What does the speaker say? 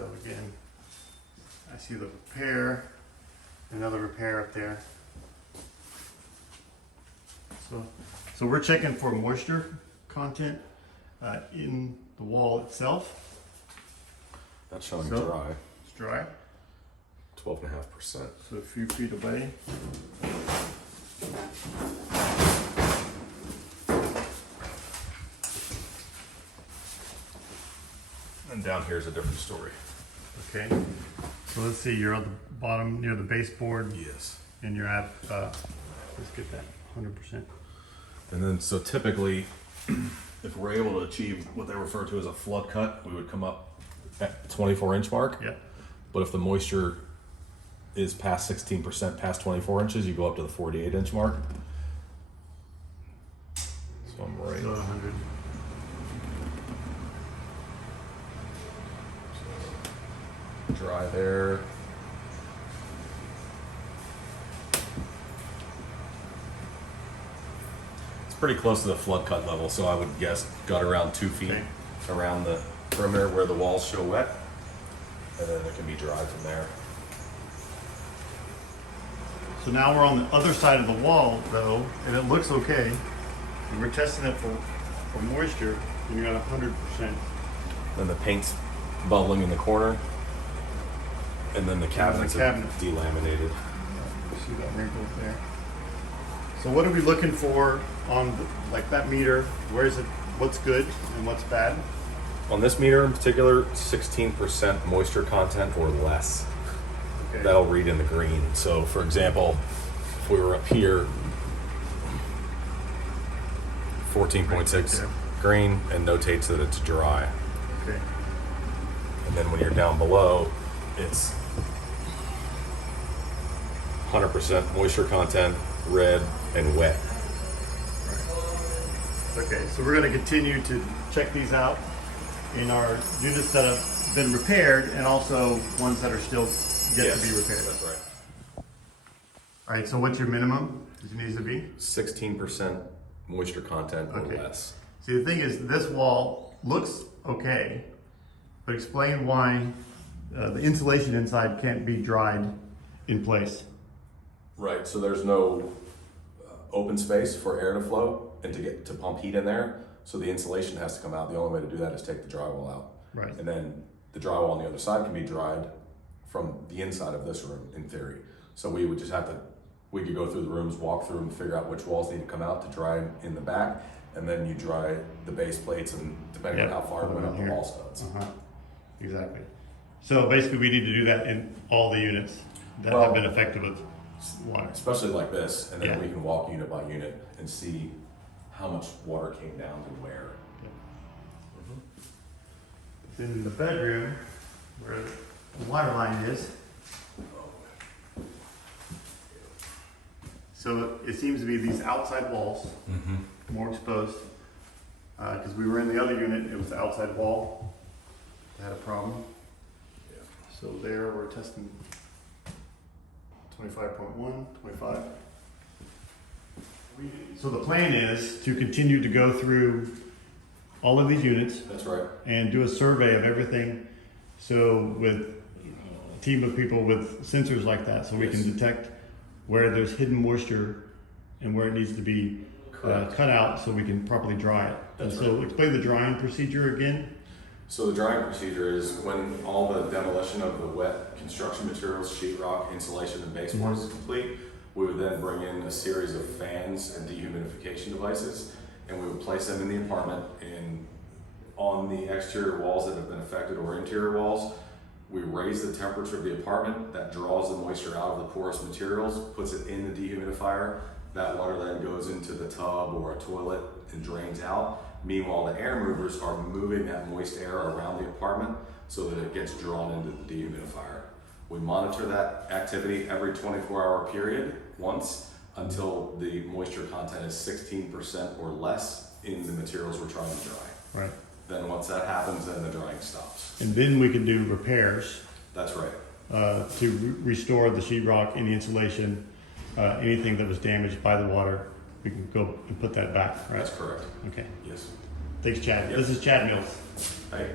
So again, I see the repair, another repair up there. So we're checking for moisture content in the wall itself. That's showing So, dry, It's dry, 12.5%. so a few feet away. And down here is a different story. Okay, so let's see, you're on the bottom near the baseboard Yes. and you're at, let's get that 100%. And then, so typically, if we're able to achieve what they refer to as a flood cut, we would come up at 24-inch mark. Yep. But if the moisture is past 16%, past 24 inches, you go up to the 48-inch mark. So I'm right. So 100. Dry there. It's pretty close to the flood cut level, so I would guess gut around 2 feet Okay. around the perimeter where the walls show wet, and then it can be dry from there. So now we're on the other side of the wall though, and it looks okay. And we're testing it for moisture, and you're at 100%. Then the paint's bubbling in the corner, and then the cabinets cabinet. are delaminated. You see that wrinkle there. So what are we looking for on like that meter? Where is it? What's good and what's bad? On this meter in particular, 16% moisture content or less. Okay. That'll read in the green. So for example, if we were up here, 14.6 Yeah. green, and notates that it's dry. Okay. And then when you're down below, it's 100% moisture content, red, and wet. Okay, so we're going to continue to check these out in our units that have been repaired and also ones that are still yet to be repaired. That's right. All right, so what's your minimum it needs to be? 16% moisture content or Okay. less. See, the thing is, this wall looks okay, but explain why the insulation inside can't be dried in place. Right, so there's no open space for air to flow and to pump heat in there. So the insulation has to come out. The only way to do that is take the drywall out. Right. And then the drywall on the other side can be dried from the inside of this room in theory. So we would just have to, we could go through the rooms, walk through and figure out which walls need to come out to dry in the back. And then you dry the base plates and depending on how far it went up the wall studs. Exactly. So basically we need to do that in all the units that Well, have been affected with water. Especially like this, and then Yeah. we can walk unit by unit and see how much water came down to where. In the bedroom, where the water line is, so it seems to be these outside walls, more exposed. Because we were in the other unit, it was the outside wall that had a problem. So there we're testing 25.1, 25. So the plan is to continue to go through all of these units That's right. and do a survey of everything. So with a team of people with sensors like that, so we Yes. can detect where there's hidden moisture and where it needs to be Correct. cut out so we can properly dry it. That's and so explain the drying procedure again. So the drying procedure is when all the demolition of the wet construction materials, sheetrock, insulation, and baseboard is complete, we would then bring in a series of fans and dehumidification devices, and we would place them in the apartment. And on the exterior walls that have been affected or interior walls, we raise the temperature of the apartment. That draws the moisture out of the porous materials, puts it in the dehumidifier. That water then goes into the tub or a toilet and drains out. Meanwhile, the air movers are moving that moist air around the apartment so that it gets drawn into the dehumidifier. We monitor that activity every 24-hour period once until the moisture content is 16% or less in the materials we're trying to dry. Right. Then once that happens, then the drying stops. And then we can do repairs That's right. to restore the sheetrock, any insulation, anything that was damaged by the water. We can go and put that back, right? That's correct. Okay. Yes. Thanks, Chad. Yep. This is Chad Mills. Hey.